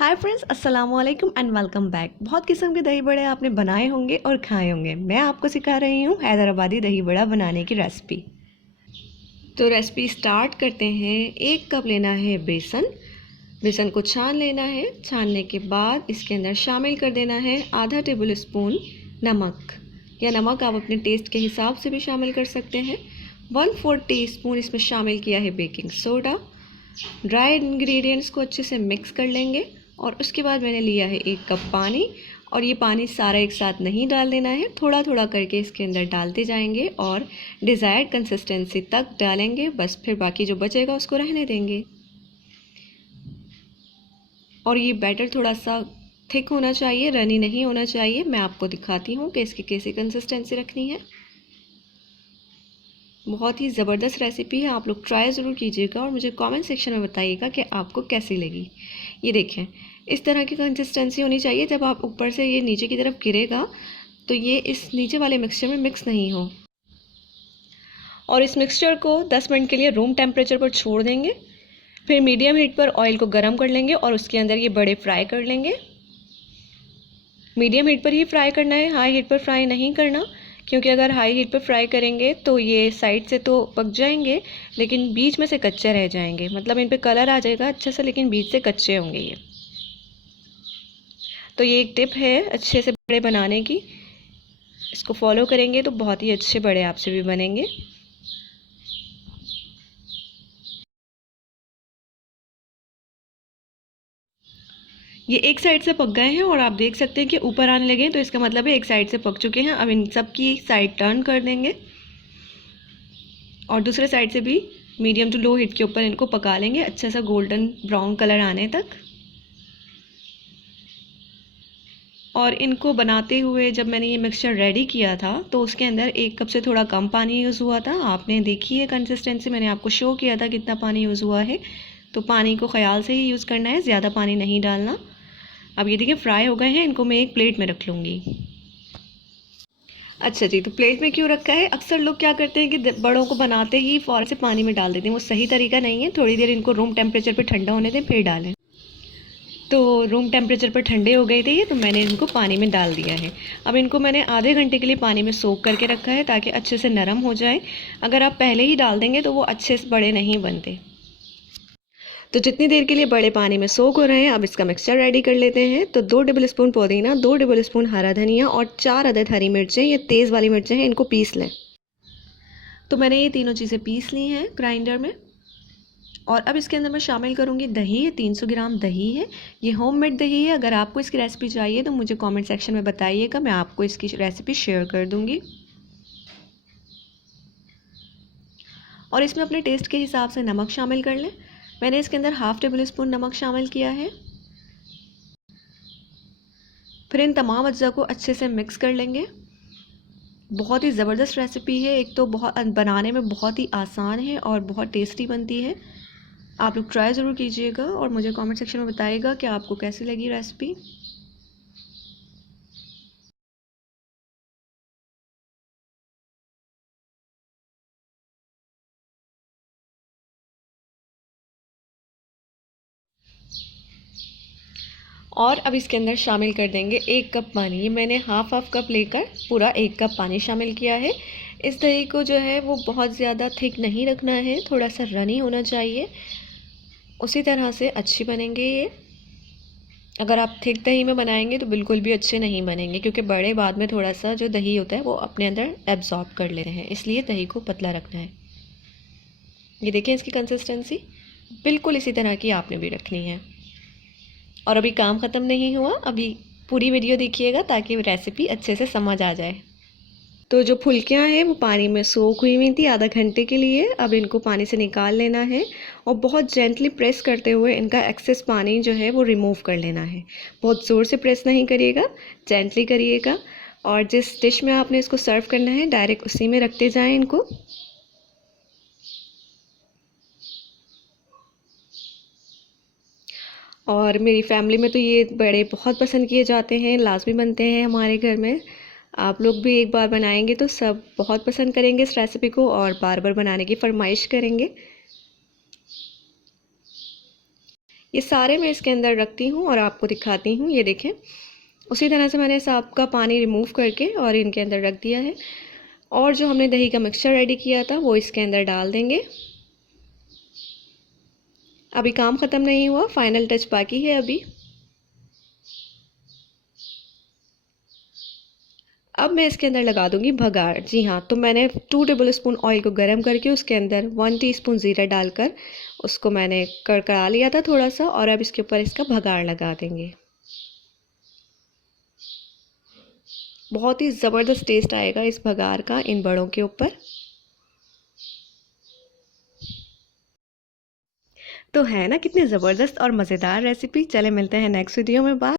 Hi friends, अस्सलाम वालेकुम and welcome back. बहुत किस्म के दही बड़े आपने बनाए होंगे और खाए होंगे। मैं आपको सिखा रही हूँ हैदराबादी दही बड़ा बनाने की रेसिपी। तो रेसिपी स्टार्ट करते हैं। 1 कप लेना है बेसन। बेसन को छान लेना है। छानने के बाद इसके अंदर शामिल कर देना है आधा टेबल स्पून नमक, या नमक आप अपने टेस्ट के हिसाब से भी शामिल कर सकते हैं। 1/4 टीस्पून इसमें शामिल किया है बेकिंग सोडा। ड्राई इंग्रेडिएंट्स को अच्छे से मिक्स कर लेंगे और उसके बाद मैंने लिया है 1 कप पानी। और ये पानी सारा एक साथ नहीं डाल देना है, थोड़ा थोड़ा करके इसके अंदर डालते जाएंगे और डिज़ायर्ड कंसिस्टेंसी तक डालेंगे। बस फिर बाकी जो बचेगा उसको रहने देंगे। और ये बैटर थोड़ा सा थिक होना चाहिए, रनी नहीं होना चाहिए। मैं आपको दिखाती हूँ कि इसकी कैसी कंसिस्टेंसी रखनी है। बहुत ही ज़बरदस्त रेसिपी है, आप लोग ट्राई ज़रूर कीजिएगा और मुझे कमेंट सेक्शन में बताइएगा कि आपको कैसी लगी। ये देखें, इस तरह की कंसिस्टेंसी होनी चाहिए। जब आप ऊपर से ये नीचे की तरफ गिरेगा तो ये इस नीचे वाले मिक्सचर में मिक्स नहीं हो। और इस मिक्सचर को 10 मिनट के लिए रूम टेम्परेचर पर छोड़ देंगे। फिर मीडियम हीट पर ऑयल को गर्म कर लेंगे और उसके अंदर ये बड़े फ्राई कर लेंगे। मीडियम हीट पर ही फ्राई करना है, हाई हीट पर फ्राई नहीं करना, क्योंकि अगर हाई हीट पर फ्राई करेंगे तो ये साइड से तो पक जाएंगे लेकिन बीच में से कच्चे रह जाएंगे। मतलब इन पे कलर आ जाएगा अच्छा से, लेकिन बीच से कच्चे होंगे ये। तो ये एक टिप है अच्छे से बड़े बनाने की। इसको फॉलो करेंगे तो बहुत ही अच्छे बड़े आपसे भी बनेंगे। ये एक साइड से पक गए हैं और आप देख सकते हैं कि ऊपर आने लगे हैं, तो इसका मतलब है एक साइड से पक चुके हैं। अब इन सब की साइड टर्न कर देंगे और दूसरे साइड से भी मीडियम टू लो हीट के ऊपर इनको पका लेंगे अच्छा सा गोल्डन ब्राउन कलर आने तक। और इनको बनाते हुए जब मैंने ये मिक्सचर रेडी किया था तो उसके अंदर 1 कप से थोड़ा कम पानी यूज़ हुआ था। आपने देखी है कंसिस्टेंसी, मैंने आपको शो किया था कितना पानी यूज़ हुआ है। तो पानी को ख्याल से ही यूज़ करना है, ज़्यादा पानी नहीं डालना। अब ये देखिए फ्राई हो गए हैं, इनको मैं एक प्लेट में रख लूँगी। अच्छा जी, तो प्लेट में क्यों रखा है? अक्सर लोग क्या करते हैं कि बड़ों को बनाते ही फ़ौरन से पानी में डाल देते हैं। वो सही तरीका नहीं है। थोड़ी देर इनको रूम टेम्परेचर पर ठंडा होने दें फिर डालें। तो रूम टेम्परेचर पर ठंडे हो गए थे ये, तो मैंने इनको पानी में डाल दिया है। अब इनको मैंने आधे घंटे के लिए पानी में सोक करके रखा है ताकि अच्छे से नरम हो जाए। अगर आप पहले ही डाल देंगे तो वो अच्छे से बड़े नहीं बनते। तो जितनी देर के लिए बड़े पानी में सोक हो रहे हैं, अब इसका मिक्सचर रेडी कर लेते हैं। तो 2 टेबल स्पून पुदीना, 2 टेबल स्पून हरा धनिया और 4 अदद हरी मिर्चें, ये तेज़ वाली मिर्चें हैं, इनको पीस लें। तो मैंने ये तीनों चीज़ें पीस ली हैं ग्राइंडर में। और अब इसके अंदर मैं शामिल करूँगी दही। 300 ग्राम दही है। ये होममेड दही है। अगर आपको इसकी रेसिपी चाहिए तो मुझे कमेंट सेक्शन में बताइएगा, मैं आपको इसकी रेसिपी शेयर कर दूँगी। और इसमें अपने टेस्ट के हिसाब से नमक शामिल कर लें। मैंने इसके अंदर हाफ़ टेबल स्पून नमक शामिल किया है। फिर इन तमाम अज्जा को अच्छे से मिक्स कर लेंगे। बहुत ही ज़बरदस्त रेसिपी है। एक तो बहुत बनाने में बहुत ही आसान है और बहुत टेस्टी बनती है। आप लोग ट्राई ज़रूर कीजिएगा और मुझे कमेंट सेक्शन में बताइएगा कि आपको कैसी लगी रेसिपी। और अब इसके अंदर शामिल कर देंगे 1 कप पानी। ये मैंने हाफ कप लेकर पूरा 1 कप पानी शामिल किया है। इस दही को जो है वो बहुत ज़्यादा थिक नहीं रखना है, थोड़ा सा रनी होना चाहिए, उसी तरह से अच्छी बनेंगे ये। अगर आप थिक दही में बनाएंगे तो बिल्कुल भी अच्छे नहीं बनेंगे, क्योंकि बड़े बाद में थोड़ा सा जो दही होता है वो अपने अंदर एब्जॉर्ब कर लेते हैं, इसलिए दही को पतला रखना है। ये देखिए इसकी कंसिस्टेंसी बिल्कुल इसी तरह की आपने भी रखनी है। और अभी काम ख़त्म नहीं हुआ, अभी पूरी वीडियो देखिएगा ताकि रेसिपी अच्छे से समझ आ जाए। तो जो फुल्कियाँ हैं वो पानी में सोख हुई थी आधा घंटे के लिए। अब इनको पानी से निकाल लेना है और बहुत जेंटली प्रेस करते हुए इनका एक्सेस पानी जो है वो रिमूव कर लेना है। बहुत ज़ोर से प्रेस नहीं करिएगा, जेंटली करिएगा। और जिस डिश में आपने इसको सर्व करना है डायरेक्ट उसी में रखते जाएं इनको। और मेरी फैमिली में तो ये बड़े बहुत पसंद किए जाते हैं, लाजमी बनते हैं हमारे घर में। आप लोग भी एक बार बनाएंगे तो सब बहुत पसंद करेंगे इस रेसिपी को और बार बार बनाने की फरमाइश करेंगे। ये सारे मैं इसके अंदर रखती हूँ और आपको दिखाती हूँ। ये देखें, उसी तरह से मैंने सब का पानी रिमूव करके और इनके अंदर रख दिया है। और जो हमने दही का मिक्सचर रेडी किया था वो इसके अंदर डाल देंगे। अभी काम ख़त्म नहीं हुआ, फाइनल टच बाकी है अभी। अब मैं इसके अंदर लगा दूंगी भगाड़। जी हाँ, तो मैंने 2 टेबल स्पून ऑयल को गर्म करके उसके अंदर 1 टीस्पून ज़ीरा डालकर उसको मैंने कड़कड़ा लिया था थोड़ा सा, और अब इसके ऊपर इसका भगाड़ लगा देंगे। बहुत ही ज़बरदस्त टेस्ट आएगा इस भगाड़ का इन बड़ों के ऊपर। तो है ना कितनी ज़बरदस्त और मज़ेदार रेसिपी। चले मिलते हैं नेक्स्ट वीडियो में। बाय।